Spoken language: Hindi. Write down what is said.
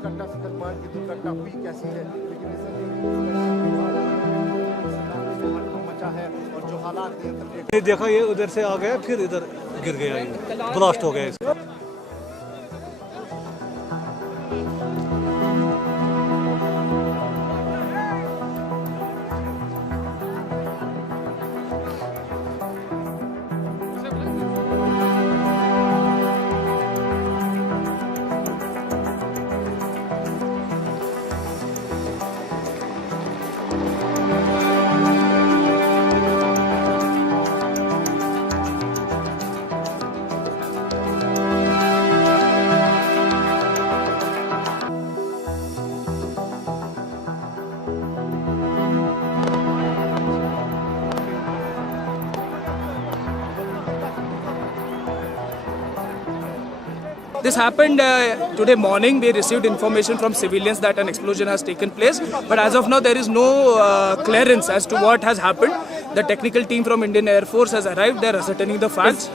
दुर्घटना सिकंदराबाद की दुर्घटना हुई कैसी है, लेकिन मचा है और जो हालात ये देखा, ये उधर से आ गया, फिर इधर गिर गया, ये ब्लास्ट हो गया इसका। This happened today morning. We received information from civilians that an explosion has taken place. But as of now, there is no clearance as to what has happened. The technical team from Indian Air Force has arrived. They are ascertaining the facts.